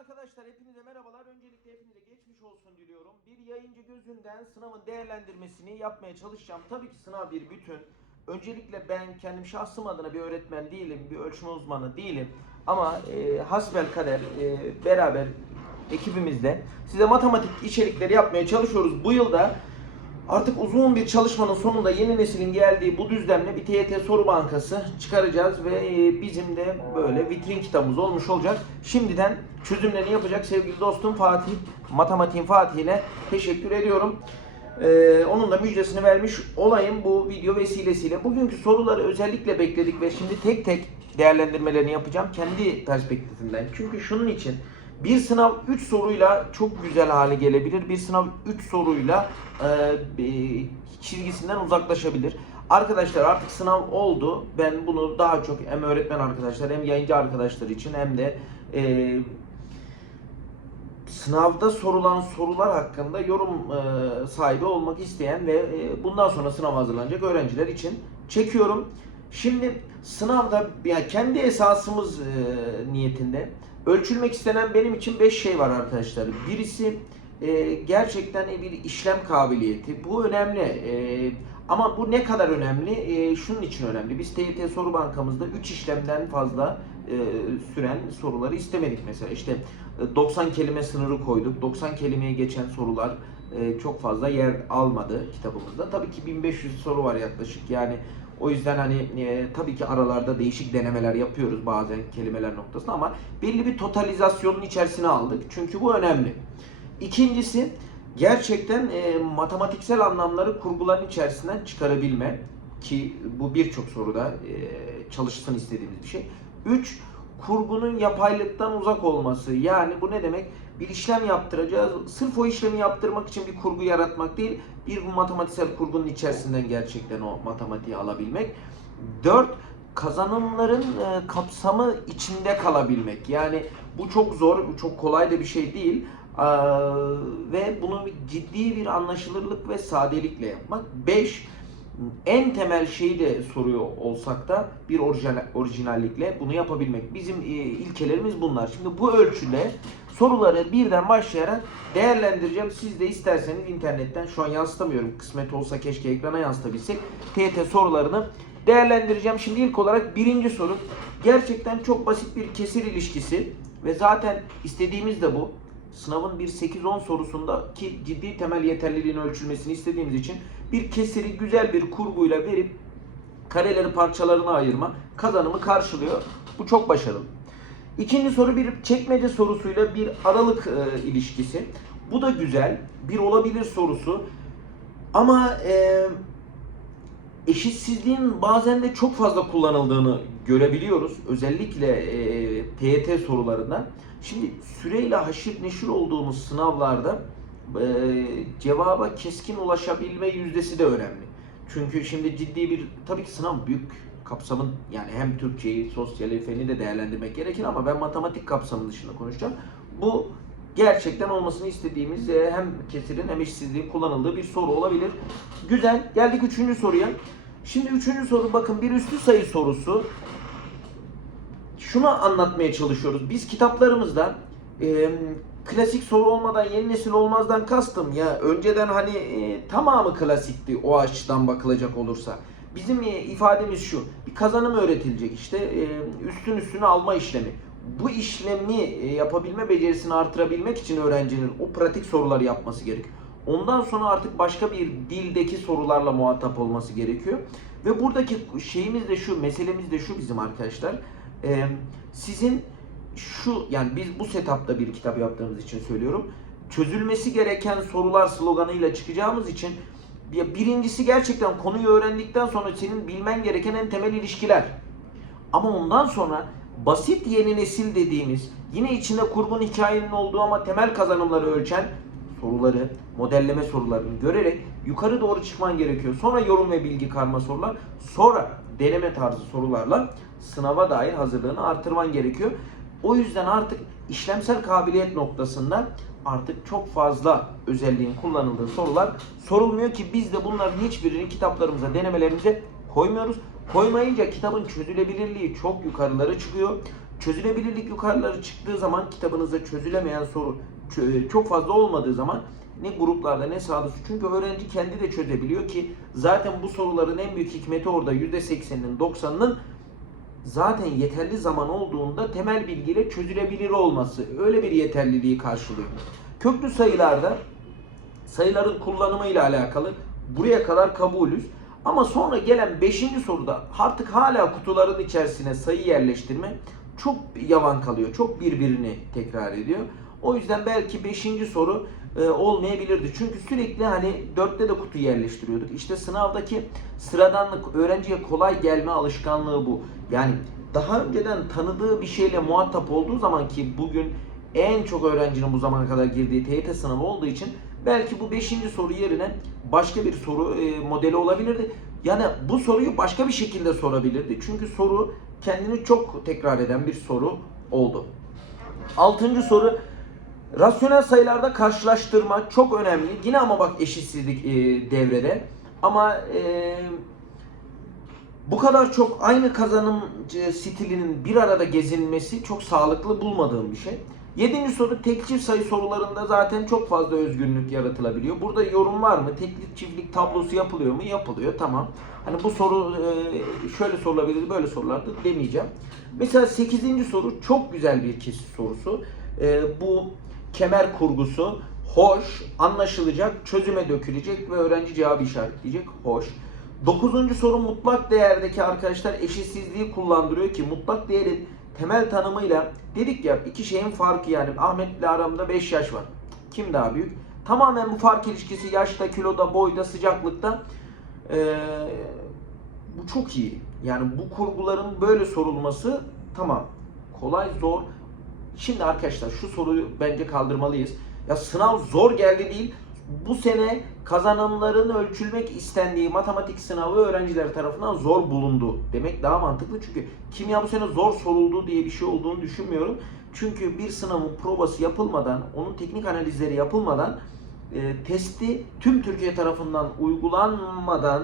arkadaşlar hepinize merhabalar. Öncelikle hepinize geçmiş olsun diliyorum. Bir yayıncı gözünden sınavın değerlendirmesini yapmaya çalışacağım. Tabii ki sınav bir bütün. Öncelikle ben kendim şahsım adına bir öğretmen değilim, bir ölçme uzmanı değilim. Ama e, hasbel kader e, beraber ekibimizle size matematik içerikleri yapmaya çalışıyoruz. Bu yılda Artık uzun bir çalışmanın sonunda yeni neslin geldiği bu düzlemle bir TYT soru bankası çıkaracağız ve e, bizim de böyle vitrin kitabımız olmuş olacak. Şimdiden çözümlerini yapacak sevgili dostum Fatih, matematiğin Fatih'ine teşekkür ediyorum. Ee, onun da müjdesini vermiş olayım bu video vesilesiyle. Bugünkü soruları özellikle bekledik ve şimdi tek tek değerlendirmelerini yapacağım kendi perspektifimden. Çünkü şunun için bir sınav 3 soruyla çok güzel hale gelebilir. Bir sınav 3 soruyla e, çizgisinden uzaklaşabilir. Arkadaşlar artık sınav oldu. Ben bunu daha çok hem öğretmen arkadaşlar hem yayıncı arkadaşlar için hem de e, sınavda sorulan sorular hakkında yorum e, sahibi olmak isteyen ve e, bundan sonra sınav hazırlanacak öğrenciler için çekiyorum. Şimdi sınavda yani kendi esasımız e, niyetinde ölçülmek istenen benim için 5 şey var arkadaşlar. Birisi e, gerçekten bir işlem kabiliyeti. Bu önemli. E, ama bu ne kadar önemli? E, şunun için önemli. Biz TYT soru bankamızda 3 işlemden fazla e, süren soruları istemedik mesela. İşte e, 90 kelime sınırı koyduk. 90 kelimeye geçen sorular e, çok fazla yer almadı kitabımızda. Tabii ki 1500 soru var yaklaşık. Yani o yüzden hani e, tabii ki aralarda değişik denemeler yapıyoruz bazen kelimeler noktasında ama belli bir totalizasyonun içerisine aldık. Çünkü bu önemli. İkincisi gerçekten e, matematiksel anlamları kurguların içerisinden çıkarabilme ki bu birçok soruda e, çalışsın istediğimiz bir şey. Üç, kurgunun yapaylıktan uzak olması. Yani bu ne demek? Bir işlem yaptıracağız. Sırf o işlemi yaptırmak için bir kurgu yaratmak değil, bir bu matematiksel kurgunun içerisinden gerçekten o matematiği alabilmek. Dört, kazanımların e, kapsamı içinde kalabilmek. Yani bu çok zor, bu çok kolay da bir şey değil. Ee, ve bunu ciddi bir anlaşılırlık ve sadelikle yapmak. 5 en temel şeyi de soruyor olsak da bir orijinal, orijinallikle bunu yapabilmek. Bizim e, ilkelerimiz bunlar. Şimdi bu ölçüde soruları birden başlayarak değerlendireceğim. Siz de isterseniz internetten şu an yansıtamıyorum. Kısmet olsa keşke ekrana yansıtabilsek. TYT sorularını değerlendireceğim. Şimdi ilk olarak birinci soru. Gerçekten çok basit bir kesir ilişkisi ve zaten istediğimiz de bu sınavın bir 8-10 sorusunda ki ciddi temel yeterliliğin ölçülmesini istediğimiz için bir kesiri güzel bir kurguyla verip kareleri parçalarına ayırma kazanımı karşılıyor. Bu çok başarılı. İkinci soru bir çekmece sorusuyla bir aralık e, ilişkisi. Bu da güzel. Bir olabilir sorusu. Ama e, eşitsizliğin bazen de çok fazla kullanıldığını görebiliyoruz. Özellikle e, TYT sorularında. Şimdi süreyle haşır neşir olduğumuz sınavlarda e, cevaba keskin ulaşabilme yüzdesi de önemli. Çünkü şimdi ciddi bir tabii ki sınav büyük kapsamın yani hem Türkçeyi, sosyali, feni de değerlendirmek gerekir ama ben matematik kapsamı dışında konuşacağım. Bu gerçekten olmasını istediğimiz e, hem kesirin hem eşitsizliğin kullanıldığı bir soru olabilir. Güzel. Geldik üçüncü soruya. Şimdi üçüncü soru bakın bir üstü sayı sorusu şunu anlatmaya çalışıyoruz. Biz kitaplarımızda e, klasik soru olmadan yeni nesil olmazdan kastım ya önceden hani e, tamamı klasikti o açıdan bakılacak olursa. Bizim e, ifademiz şu. Bir kazanım öğretilecek işte e, üstün üstüne alma işlemi. Bu işlemi e, yapabilme becerisini artırabilmek için öğrencinin o pratik soruları yapması gerek. Ondan sonra artık başka bir dildeki sorularla muhatap olması gerekiyor. Ve buradaki şeyimiz de şu, meselemiz de şu bizim arkadaşlar. Sizin şu yani biz bu setupta bir kitap yaptığımız için söylüyorum. Çözülmesi gereken sorular sloganıyla çıkacağımız için birincisi gerçekten konuyu öğrendikten sonra senin bilmen gereken en temel ilişkiler. Ama ondan sonra basit yeni nesil dediğimiz yine içinde kurgun hikayenin olduğu ama temel kazanımları ölçen soruları, modelleme sorularını görerek yukarı doğru çıkman gerekiyor. Sonra yorum ve bilgi karma sorular, sonra deneme tarzı sorularla sınava dair hazırlığını artırman gerekiyor. O yüzden artık işlemsel kabiliyet noktasında artık çok fazla özelliğin kullanıldığı sorular sorulmuyor ki biz de bunların hiçbirini kitaplarımıza, denemelerimize koymuyoruz. Koymayınca kitabın çözülebilirliği çok yukarılara çıkıyor. çözülebilirlik yukarıları çıktığı zaman kitabınızda çözülemeyen soru çok fazla olmadığı zaman ne gruplarda ne sağda çünkü öğrenci kendi de çözebiliyor ki zaten bu soruların en büyük hikmeti orada %80'inin 90'ının zaten yeterli zaman olduğunda temel bilgiyle çözülebilir olması öyle bir yeterliliği karşılıyor. Köklü sayılarda sayıların kullanımı ile alakalı buraya kadar kabulüz. Ama sonra gelen 5. soruda artık hala kutuların içerisine sayı yerleştirme çok yavan kalıyor. Çok birbirini tekrar ediyor. O yüzden belki 5. soru e, olmayabilirdi. Çünkü sürekli hani 4'te de kutu yerleştiriyorduk. İşte sınavdaki sıradanlık öğrenciye kolay gelme alışkanlığı bu. Yani daha önceden tanıdığı bir şeyle muhatap olduğu zaman ki bugün en çok öğrencinin bu zamana kadar girdiği TYT sınavı olduğu için belki bu 5. soru yerine başka bir soru e, modeli olabilirdi. Yani bu soruyu başka bir şekilde sorabilirdi. Çünkü soru kendini çok tekrar eden bir soru oldu. Altıncı soru rasyonel sayılarda karşılaştırma çok önemli. Yine ama bak eşitsizlik e, devrede. Ama e, bu kadar çok aynı kazanım e, stilinin bir arada gezinmesi çok sağlıklı bulmadığım bir şey. Yedinci soru tek çift sayı sorularında zaten çok fazla özgünlük yaratılabiliyor. Burada yorum var mı? Teklik çiftlik tablosu yapılıyor mu? Yapılıyor. Tamam. Hani bu soru e, şöyle sorulabilir, böyle sorulardı demeyeceğim. Mesela 8. soru çok güzel bir kesit sorusu. E, bu kemer kurgusu hoş, anlaşılacak, çözüme dökülecek ve öğrenci cevabı işaretleyecek. Hoş. Dokuzuncu soru mutlak değerdeki arkadaşlar eşitsizliği kullandırıyor ki mutlak değerin temel tanımıyla dedik ya iki şeyin farkı yani Ahmet'le aramda 5 yaş var. Kim daha büyük? Tamamen bu fark ilişkisi yaşta, kiloda, boyda, sıcaklıkta ee, bu çok iyi. Yani bu kurguların böyle sorulması tamam. Kolay, zor. Şimdi arkadaşlar şu soruyu bence kaldırmalıyız. Ya sınav zor geldi değil. Bu sene kazanımların ölçülmek istendiği matematik sınavı öğrenciler tarafından zor bulundu. Demek daha mantıklı çünkü kimya bu sene zor soruldu diye bir şey olduğunu düşünmüyorum. Çünkü bir sınavın provası yapılmadan, onun teknik analizleri yapılmadan, e, testi tüm Türkiye tarafından uygulanmadan,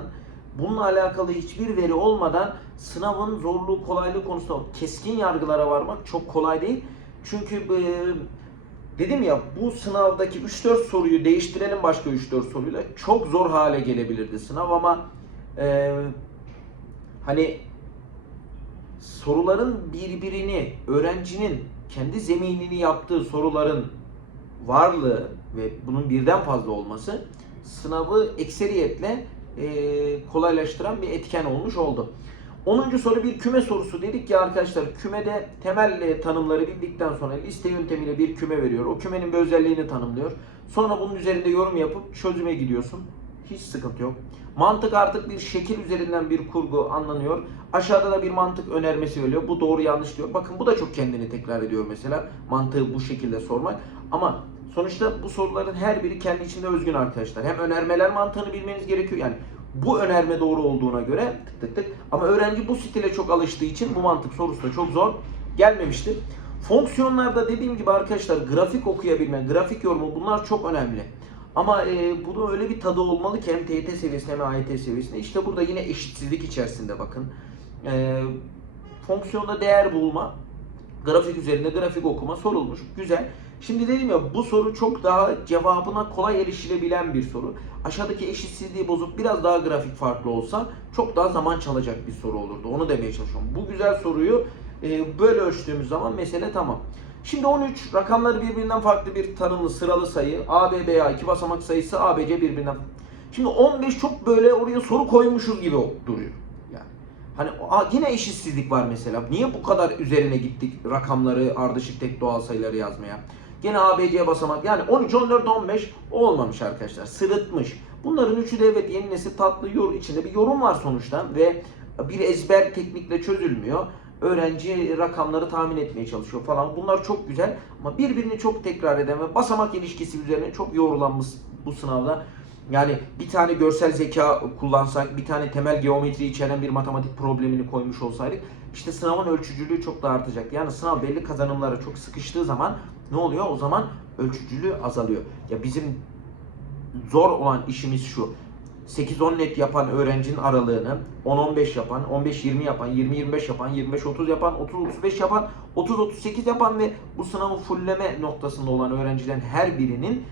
bununla alakalı hiçbir veri olmadan sınavın zorluğu, kolaylığı konusunda keskin yargılara varmak çok kolay değil. Çünkü dedim ya bu sınavdaki 3-4 soruyu değiştirelim başka 3-4 soruyla çok zor hale gelebilirdi sınav ama e, hani soruların birbirini öğrencinin kendi zeminini yaptığı soruların varlığı ve bunun birden fazla olması sınavı ekseriyetle e, kolaylaştıran bir etken olmuş oldu. 10. soru bir küme sorusu dedik ya arkadaşlar kümede temel e, tanımları bildikten sonra liste yöntemiyle bir küme veriyor. O kümenin bir özelliğini tanımlıyor. Sonra bunun üzerinde yorum yapıp çözüme gidiyorsun. Hiç sıkıntı yok. Mantık artık bir şekil üzerinden bir kurgu anlanıyor. Aşağıda da bir mantık önermesi veriyor. Bu doğru yanlış diyor. Bakın bu da çok kendini tekrar ediyor mesela. Mantığı bu şekilde sormak. Ama sonuçta bu soruların her biri kendi içinde özgün arkadaşlar. Hem önermeler mantığını bilmeniz gerekiyor. Yani bu önerme doğru olduğuna göre tık tık tık. Ama öğrenci bu stile çok alıştığı için bu mantık sorusu da çok zor gelmemiştir. Fonksiyonlarda dediğim gibi arkadaşlar grafik okuyabilme, grafik yorumu bunlar çok önemli. Ama e, bunun öyle bir tadı olmalı ki hem TYT seviyesinde hem AYT seviyesinde. İşte burada yine eşitsizlik içerisinde bakın. E, fonksiyonda değer bulma, grafik üzerinde grafik okuma sorulmuş. Güzel. Şimdi dedim ya bu soru çok daha cevabına kolay erişilebilen bir soru. Aşağıdaki eşitsizliği bozup biraz daha grafik farklı olsa çok daha zaman çalacak bir soru olurdu. Onu demeye çalışıyorum. Bu güzel soruyu e, böyle ölçtüğümüz zaman mesele tamam. Şimdi 13 rakamları birbirinden farklı bir tanımlı sıralı sayı. A, B, B, A iki basamak sayısı A, B, C birbirinden. Şimdi 15 çok böyle oraya soru koymuşuz gibi duruyor. Yani hani yine eşitsizlik var mesela. Niye bu kadar üzerine gittik rakamları ardışık tek doğal sayıları yazmaya? Gene A, B, C basamak. Yani 13, 14, 15 olmamış arkadaşlar. Sırıtmış. Bunların üçü de evet yeni nesil tatlı yor içinde bir yorum var sonuçta ve bir ezber teknikle çözülmüyor. Öğrenci rakamları tahmin etmeye çalışıyor falan. Bunlar çok güzel ama birbirini çok tekrar eden ve basamak ilişkisi üzerine çok yorulanmış bu sınavda. Yani bir tane görsel zeka kullansak, bir tane temel geometri içeren bir matematik problemini koymuş olsaydık işte sınavın ölçücülüğü çok da artacak. Yani sınav belli kazanımlara çok sıkıştığı zaman ne oluyor? O zaman ölçücülüğü azalıyor. Ya bizim zor olan işimiz şu. 8-10 net yapan öğrencinin aralığını 10-15 yapan, 15-20 yapan, 20-25 yapan, 25-30 yapan, 30-35 yapan, 30-38 yapan ve bu sınavı fullleme noktasında olan öğrencilerin her birinin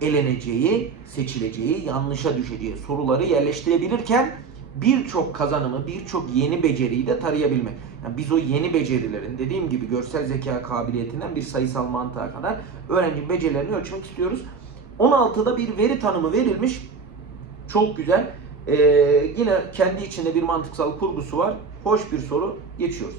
eleneceği, seçileceği, yanlışa düşeceği soruları yerleştirebilirken birçok kazanımı, birçok yeni beceriyi de tarayabilmek. Yani biz o yeni becerilerin dediğim gibi görsel zeka kabiliyetinden bir sayısal mantığa kadar öğrenci becerilerini ölçmek istiyoruz. 16'da bir veri tanımı verilmiş. Çok güzel. Ee, yine kendi içinde bir mantıksal kurgusu var. Hoş bir soru. Geçiyoruz.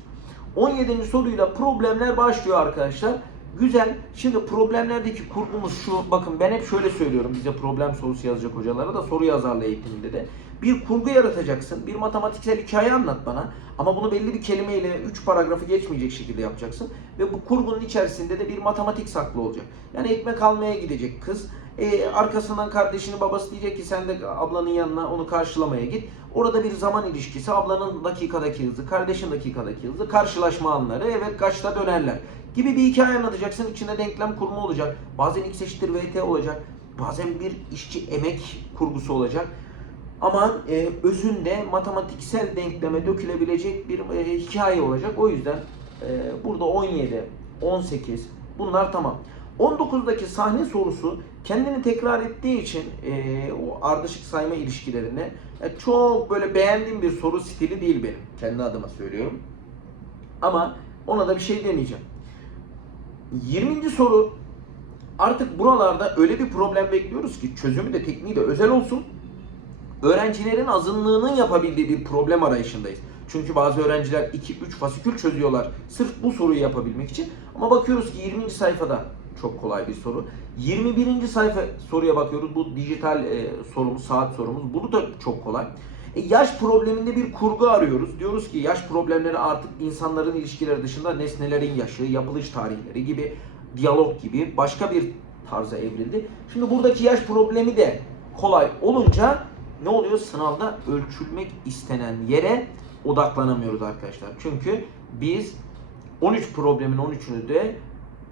17. soruyla problemler başlıyor arkadaşlar. Güzel. Şimdi problemlerdeki kurgumuz şu. Bakın ben hep şöyle söylüyorum bize problem sorusu yazacak hocalara da soru yazarlığı eğitiminde de. Bir kurgu yaratacaksın. Bir matematiksel hikaye anlat bana. Ama bunu belli bir kelimeyle 3 paragrafı geçmeyecek şekilde yapacaksın. Ve bu kurgunun içerisinde de bir matematik saklı olacak. Yani ekmek almaya gidecek kız. Ee, arkasından kardeşini babası diyecek ki sen de ablanın yanına onu karşılamaya git. Orada bir zaman ilişkisi, ablanın dakikadaki hızı, kardeşin dakikadaki hızı, karşılaşma anları, evet kaçta dönerler gibi bir hikaye anlatacaksın. İçinde denklem kurma olacak. Bazen x eşittir vt olacak. Bazen bir işçi emek kurgusu olacak. Ama e, özünde matematiksel denkleme dökülebilecek bir e, hikaye olacak. O yüzden e, burada 17, 18 bunlar tamam. 19'daki sahne sorusu kendini tekrar ettiği için e, o ardışık sayma ilişkilerine e, çok böyle beğendiğim bir soru stili değil benim. Kendi adıma söylüyorum. Ama ona da bir şey demeyeceğim. 20. soru artık buralarda öyle bir problem bekliyoruz ki çözümü de tekniği de özel olsun. Öğrencilerin azınlığının yapabildiği bir problem arayışındayız. Çünkü bazı öğrenciler 2-3 fasikül çözüyorlar sırf bu soruyu yapabilmek için. Ama bakıyoruz ki 20. sayfada çok kolay bir soru. 21. sayfa soruya bakıyoruz. Bu dijital e, sorumuz, saat sorumuz. Bu da çok kolay. E, yaş probleminde bir kurgu arıyoruz. Diyoruz ki yaş problemleri artık insanların ilişkileri dışında nesnelerin yaşı, yapılış tarihleri gibi, diyalog gibi başka bir tarza evrildi. Şimdi buradaki yaş problemi de kolay olunca ne oluyor? Sınavda ölçülmek istenen yere odaklanamıyoruz arkadaşlar. Çünkü biz 13 problemin 13'ünü de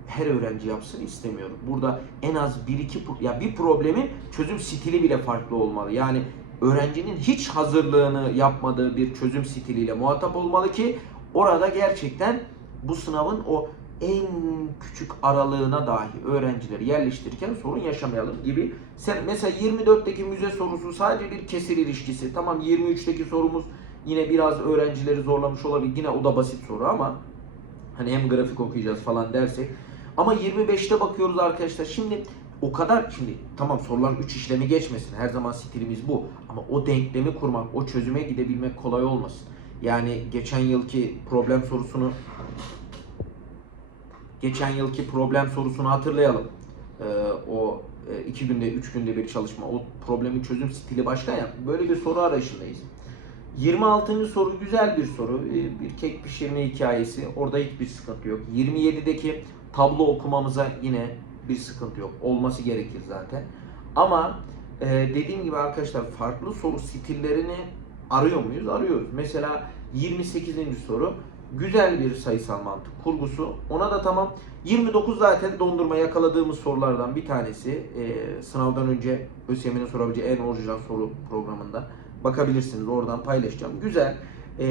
her öğrenci yapsın istemiyorum. Burada en az 1-2 ya bir problemin çözüm stili bile farklı olmalı. Yani öğrencinin hiç hazırlığını yapmadığı bir çözüm stiliyle muhatap olmalı ki orada gerçekten bu sınavın o en küçük aralığına dahi öğrencileri yerleştirirken sorun yaşamayalım gibi. Sen mesela 24'teki müze sorusu sadece bir kesir ilişkisi. Tamam 23'teki sorumuz yine biraz öğrencileri zorlamış olabilir. Yine o da basit soru ama hani hem grafik okuyacağız falan dersek. Ama 25'te bakıyoruz arkadaşlar. Şimdi o kadar şimdi tamam sorular 3 işlemi geçmesin. Her zaman stilimiz bu. Ama o denklemi kurmak, o çözüme gidebilmek kolay olmasın. Yani geçen yılki problem sorusunu geçen yılki problem sorusunu hatırlayalım. Ee, o e, iki günde, üç günde bir çalışma. O problemin çözüm stili başka ya. Böyle bir soru arayışındayız. 26. soru güzel bir soru. Ee, Bir kek pişirme hikayesi. Orada hiçbir sıkıntı yok. 27'deki tablo okumamıza yine bir sıkıntı yok. Olması gerekir zaten. Ama e, dediğim gibi arkadaşlar farklı soru stillerini arıyor muyuz? Arıyoruz. Mesela 28. soru güzel bir sayısal mantık kurgusu. Ona da tamam. 29 zaten dondurma yakaladığımız sorulardan bir tanesi. E, sınavdan önce ÖSYM'nin sorabileceği en orijinal soru programında. Bakabilirsiniz oradan paylaşacağım. Güzel e,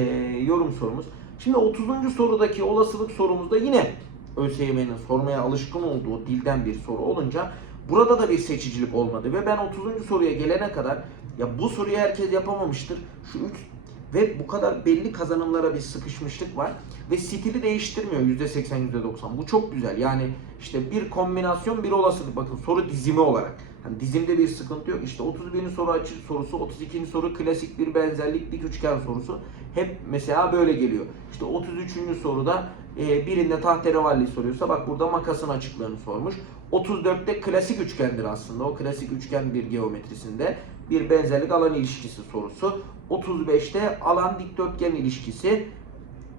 yorum sorumuz. Şimdi 30. sorudaki olasılık sorumuzda yine ÖSYM'nin sormaya alışkın olduğu dilden bir soru olunca burada da bir seçicilik olmadı ve ben 30. soruya gelene kadar ya bu soruyu herkes yapamamıştır. Şu üç ve bu kadar belli kazanımlara bir sıkışmışlık var ve stili değiştirmiyor %80 %90. Bu çok güzel. Yani işte bir kombinasyon bir olasılık. Bakın soru dizimi olarak. Hani dizimde bir sıkıntı yok. İşte 31. soru açık sorusu, 32. soru klasik bir benzerlik dik üçgen sorusu. Hep mesela böyle geliyor. İşte 33. soruda e, birinde tahterevalli soruyorsa bak burada makasın açıklığını sormuş. 34'te klasik üçgendir aslında. O klasik üçgen bir geometrisinde bir benzerlik alan ilişkisi sorusu. 35'te alan dikdörtgen ilişkisi.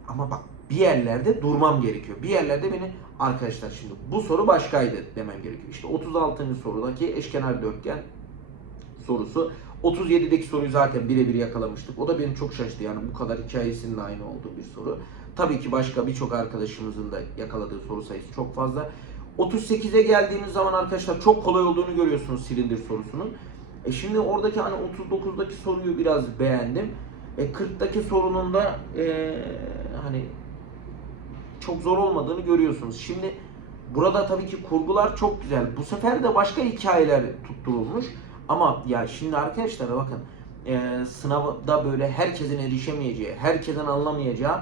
Ama bak bir yerlerde durmam gerekiyor. Bir yerlerde beni arkadaşlar şimdi bu soru başkaydı demem gerekiyor. İşte 36. sorudaki eşkenar dörtgen sorusu. 37'deki soruyu zaten birebir yakalamıştık. O da beni çok şaştı. Yani bu kadar hikayesinin aynı olduğu bir soru. Tabii ki başka birçok arkadaşımızın da yakaladığı soru sayısı çok fazla. 38'e geldiğimiz zaman arkadaşlar çok kolay olduğunu görüyorsunuz silindir sorusunun. E şimdi oradaki hani 39'daki soruyu biraz beğendim. E 40'daki sorunun da e, hani çok zor olmadığını görüyorsunuz. Şimdi burada tabii ki kurgular çok güzel. Bu sefer de başka hikayeler tutturulmuş. Ama ya şimdi arkadaşlar bakın e, sınavda böyle herkesin erişemeyeceği, herkesin anlamayacağı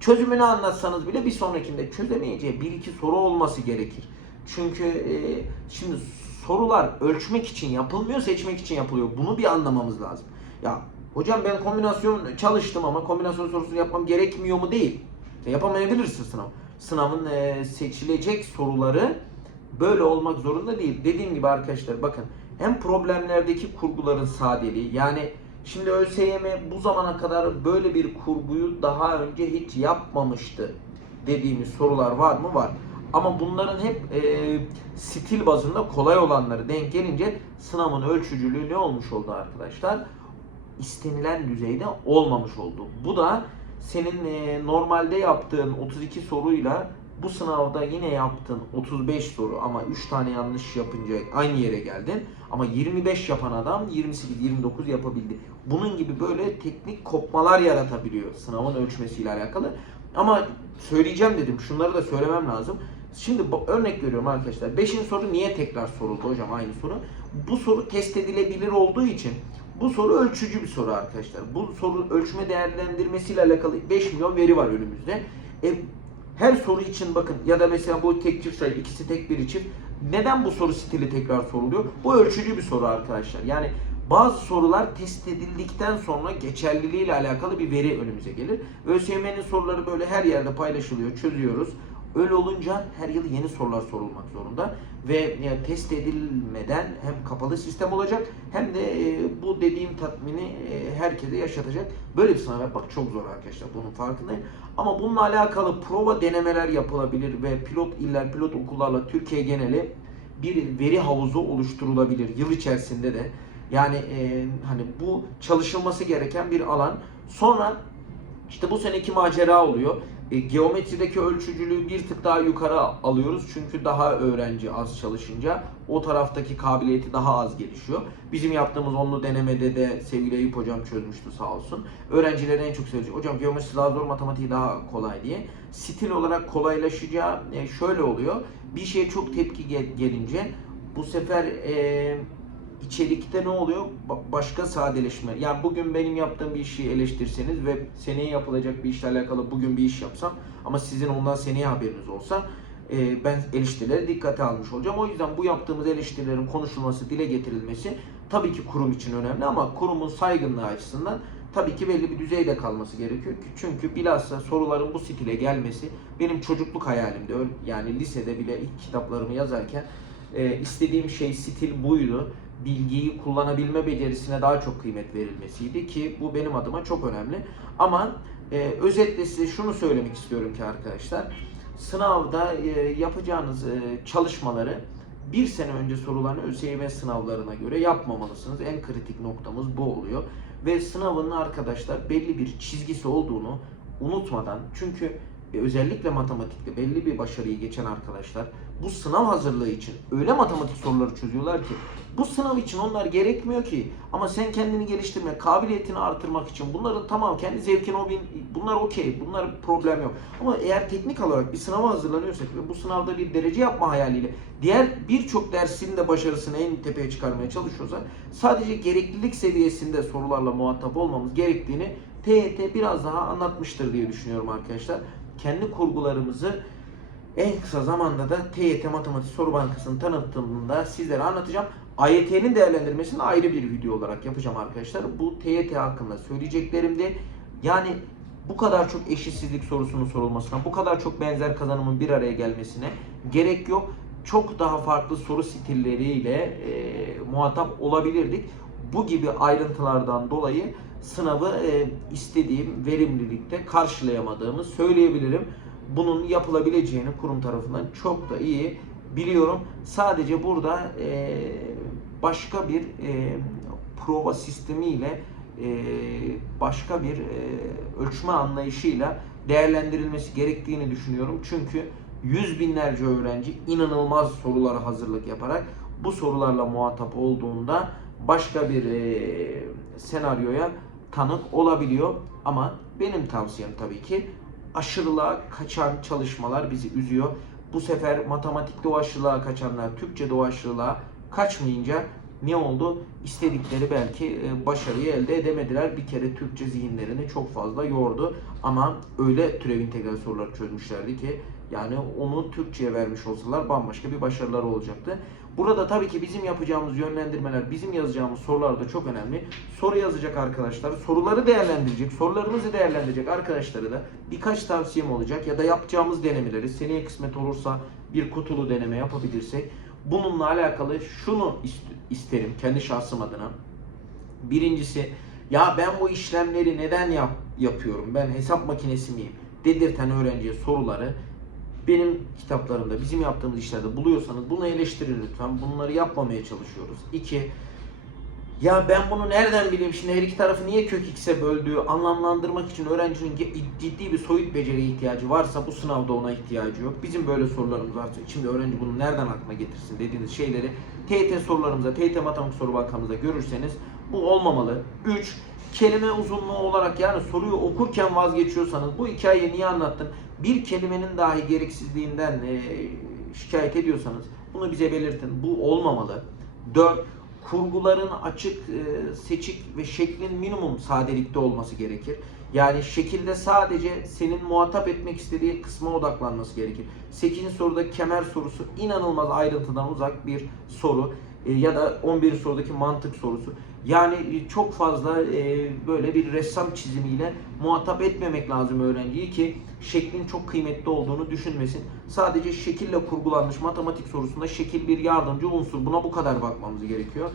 çözümünü anlatsanız bile bir sonrakinde çözemeyeceği bir iki soru olması gerekir. Çünkü e, şimdi sorular ölçmek için yapılmıyor, seçmek için yapılıyor. Bunu bir anlamamız lazım. Ya hocam ben kombinasyon çalıştım ama kombinasyon sorusunu yapmam gerekmiyor mu değil. Yapamayabilirsin sınav. Sınavın e, seçilecek soruları böyle olmak zorunda değil. Dediğim gibi arkadaşlar bakın hem problemlerdeki kurguların sadeliği yani şimdi ÖSYM bu zamana kadar böyle bir kurguyu daha önce hiç yapmamıştı dediğimiz sorular var mı? Var. Ama bunların hep e, stil bazında kolay olanları denk gelince sınavın ölçücülüğü ne olmuş oldu arkadaşlar? istenilen düzeyde olmamış oldu. Bu da senin e, normalde yaptığın 32 soruyla bu sınavda yine yaptığın 35 soru ama 3 tane yanlış yapınca aynı yere geldin. Ama 25 yapan adam 28-29 yapabildi. Bunun gibi böyle teknik kopmalar yaratabiliyor sınavın ölçmesiyle alakalı. Ama söyleyeceğim dedim. Şunları da söylemem lazım. Şimdi örnek veriyorum arkadaşlar. 5. soru niye tekrar soruldu hocam aynı soru? Bu soru test edilebilir olduğu için bu soru ölçücü bir soru arkadaşlar. Bu soru ölçme değerlendirmesiyle alakalı 5 milyon veri var önümüzde. E, her soru için bakın ya da mesela bu tek çift sayı ikisi tek biri çift. Neden bu soru stili tekrar soruluyor? Bu ölçücü bir soru arkadaşlar. Yani bazı sorular test edildikten sonra geçerliliğiyle alakalı bir veri önümüze gelir. ÖSYM'nin soruları böyle her yerde paylaşılıyor, çözüyoruz. Öyle olunca her yıl yeni sorular sorulmak zorunda ve ya, test edilmeden hem kapalı sistem olacak hem de e, bu dediğim tatmini e, herkese yaşatacak. Böyle bir sınav yapmak çok zor arkadaşlar bunun farkındayım. Ama bununla alakalı prova denemeler yapılabilir ve pilot iller, pilot okullarla Türkiye geneli bir veri havuzu oluşturulabilir yıl içerisinde de. Yani e, hani bu çalışılması gereken bir alan. Sonra işte bu seneki macera oluyor. E, geometrideki ölçücülüğü bir tık daha yukarı alıyoruz. Çünkü daha öğrenci az çalışınca o taraftaki kabiliyeti daha az gelişiyor. Bizim yaptığımız onlu denemede de sevgili Eyüp hocam çözmüştü sağ olsun. Öğrencilerin en çok sevdiği hocam geometri daha zor matematiği daha kolay diye. Stil olarak kolaylaşacağı e, şöyle oluyor. Bir şeye çok tepki gel- gelince bu sefer e, içerikte ne oluyor? Ba- başka sadeleşme. Yani bugün benim yaptığım bir işi eleştirseniz ve seneye yapılacak bir işle alakalı bugün bir iş yapsam ama sizin ondan seneye haberiniz olsa e, ben eleştirileri dikkate almış olacağım. O yüzden bu yaptığımız eleştirilerin konuşulması, dile getirilmesi tabii ki kurum için önemli ama kurumun saygınlığı açısından tabii ki belli bir düzeyde kalması gerekiyor. ki Çünkü bilhassa soruların bu stile gelmesi benim çocukluk hayalimdi. Öyle- Yani lisede bile ilk kitaplarımı yazarken e, istediğim şey stil buydu. Bilgiyi kullanabilme becerisine daha çok kıymet verilmesiydi ki bu benim adıma çok önemli. Ama e, özetle size şunu söylemek istiyorum ki arkadaşlar sınavda e, yapacağınız e, çalışmaları bir sene önce sorulan ÖSYM sınavlarına göre yapmamalısınız. En kritik noktamız bu oluyor. Ve sınavın arkadaşlar belli bir çizgisi olduğunu unutmadan çünkü e, özellikle matematikte belli bir başarıyı geçen arkadaşlar bu sınav hazırlığı için öyle matematik soruları çözüyorlar ki bu sınav için onlar gerekmiyor ki ama sen kendini geliştirme, kabiliyetini artırmak için bunların tamam kendi zevkine o bin, bunlar okey, bunlar problem yok. Ama eğer teknik olarak bir sınava hazırlanıyorsak ve bu sınavda bir derece yapma hayaliyle diğer birçok dersin de başarısını en tepeye çıkarmaya çalışıyorsak sadece gereklilik seviyesinde sorularla muhatap olmamız gerektiğini TYT biraz daha anlatmıştır diye düşünüyorum arkadaşlar. Kendi kurgularımızı en kısa zamanda da TYT Matematik Soru Bankası'nın tanıtımında sizlere anlatacağım. AYT'nin değerlendirmesini ayrı bir video olarak yapacağım arkadaşlar. Bu TYT hakkında söyleyeceklerimdi. Yani bu kadar çok eşitsizlik sorusunun sorulmasına, bu kadar çok benzer kazanımın bir araya gelmesine gerek yok. Çok daha farklı soru stilleriyle e, muhatap olabilirdik. Bu gibi ayrıntılardan dolayı sınavı e, istediğim verimlilikte karşılayamadığımı söyleyebilirim. Bunun yapılabileceğini kurum tarafından çok da iyi biliyorum. Sadece burada e, başka bir e, prova sistemiyle e, başka bir e, ölçme anlayışıyla değerlendirilmesi gerektiğini düşünüyorum. Çünkü yüz binlerce öğrenci inanılmaz sorulara hazırlık yaparak bu sorularla muhatap olduğunda başka bir e, senaryoya tanık olabiliyor. Ama benim tavsiyem tabii ki aşırılığa kaçan çalışmalar bizi üzüyor. Bu sefer matematikte o aşırılığa kaçanlar Türkçe'de o aşırılığa kaçmayınca ne oldu? İstedikleri belki e, başarıyı elde edemediler. Bir kere Türkçe zihinlerini çok fazla yordu. Ama öyle türev integral sorular çözmüşlerdi ki yani onu Türkçe'ye vermiş olsalar bambaşka bir başarıları olacaktı. Burada tabii ki bizim yapacağımız yönlendirmeler, bizim yazacağımız sorular da çok önemli. Soru yazacak arkadaşlar, soruları değerlendirecek, sorularımızı değerlendirecek arkadaşları da birkaç tavsiyem olacak ya da yapacağımız denemeleri seneye kısmet olursa bir kutulu deneme yapabilirsek bununla alakalı şunu ist- isterim kendi şahsım adına. Birincisi ya ben bu işlemleri neden yap yapıyorum? Ben hesap makinesi miyim? Dedirten öğrenciye soruları benim kitaplarımda, bizim yaptığımız işlerde buluyorsanız bunu eleştirin lütfen. Bunları yapmamaya çalışıyoruz. İki, ya ben bunu nereden bileyim şimdi her iki tarafı niye kök x'e böldüğü anlamlandırmak için öğrencinin ciddi bir soyut beceriye ihtiyacı varsa bu sınavda ona ihtiyacı yok. Bizim böyle sorularımız varsa şimdi öğrenci bunu nereden aklına getirsin dediğiniz şeyleri TYT sorularımıza, TYT Matematik Soru Bankamızda görürseniz bu olmamalı. 3. Kelime uzunluğu olarak yani soruyu okurken vazgeçiyorsanız bu hikayeyi niye anlattın? Bir kelimenin dahi gereksizliğinden e, şikayet ediyorsanız bunu bize belirtin. Bu olmamalı. 4 kurguların açık, e, seçik ve şeklin minimum sadelikte olması gerekir. Yani şekilde sadece senin muhatap etmek istediği kısma odaklanması gerekir. 8. soruda kemer sorusu inanılmaz ayrıntıdan uzak bir soru. E, ya da 11. sorudaki mantık sorusu. Yani e, çok fazla e, böyle bir ressam çizimiyle muhatap etmemek lazım öğrenciyi ki şeklin çok kıymetli olduğunu düşünmesin. Sadece şekille kurgulanmış matematik sorusunda şekil bir yardımcı unsur. Buna bu kadar bakmamız gerekiyor.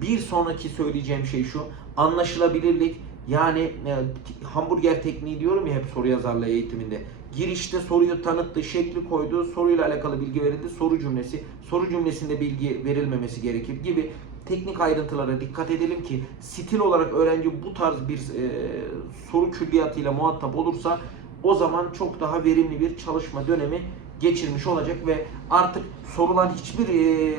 Bir sonraki söyleyeceğim şey şu. Anlaşılabilirlik. Yani e, hamburger tekniği diyorum ya hep soru yazarlığı eğitiminde. Girişte soruyu tanıttı, şekli koydu, soruyla alakalı bilgi verildi, soru cümlesi, soru cümlesinde bilgi verilmemesi gerekir gibi teknik ayrıntılara dikkat edelim ki stil olarak öğrenci bu tarz bir e, soru külliyatıyla muhatap olursa o zaman çok daha verimli bir çalışma dönemi geçirmiş olacak ve artık sorulan hiçbir e,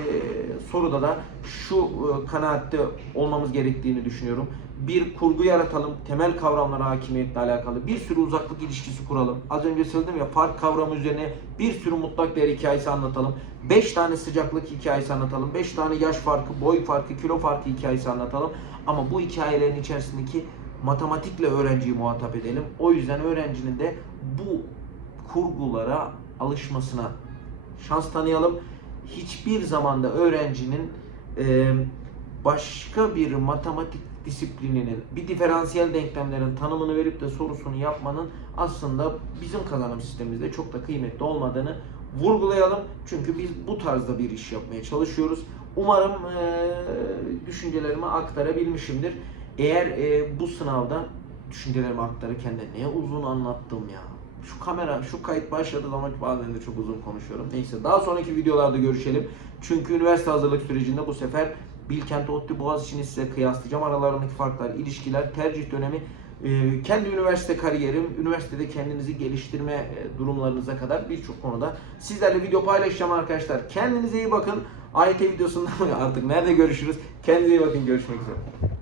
soruda da şu e, kanaatte olmamız gerektiğini düşünüyorum. Bir kurgu yaratalım, temel kavramlara hakimiyetle alakalı bir sürü uzaklık ilişkisi kuralım. Az önce söyledim ya fark kavramı üzerine bir sürü mutlak değer hikayesi anlatalım. 5 tane sıcaklık hikayesi anlatalım. 5 tane yaş farkı, boy farkı, kilo farkı hikayesi anlatalım. Ama bu hikayelerin içerisindeki matematikle öğrenciyi muhatap edelim. O yüzden öğrencinin de bu kurgulara alışmasına şans tanıyalım. Hiçbir zamanda öğrencinin başka bir matematik disiplininin, bir diferansiyel denklemlerin tanımını verip de sorusunu yapmanın aslında bizim kazanım sistemimizde çok da kıymetli olmadığını vurgulayalım. Çünkü biz bu tarzda bir iş yapmaya çalışıyoruz. Umarım e, düşüncelerimi aktarabilmişimdir. Eğer e, bu sınavda düşüncelerimi aktarırken de ne uzun anlattım ya. Şu kamera, şu kayıt başladığı zaman bazen de çok uzun konuşuyorum. Neyse daha sonraki videolarda görüşelim. Çünkü üniversite hazırlık sürecinde bu sefer Bilkent, ODTÜ, Boğaziçi'ni size kıyaslayacağım. Aralarındaki farklar, ilişkiler, tercih dönemi, e, kendi üniversite kariyerim, üniversitede kendinizi geliştirme e, durumlarınıza kadar birçok konuda sizlerle video paylaşacağım arkadaşlar. Kendinize iyi bakın. AYT videosunda artık nerede görüşürüz? Kendinize iyi bakın. Görüşmek üzere.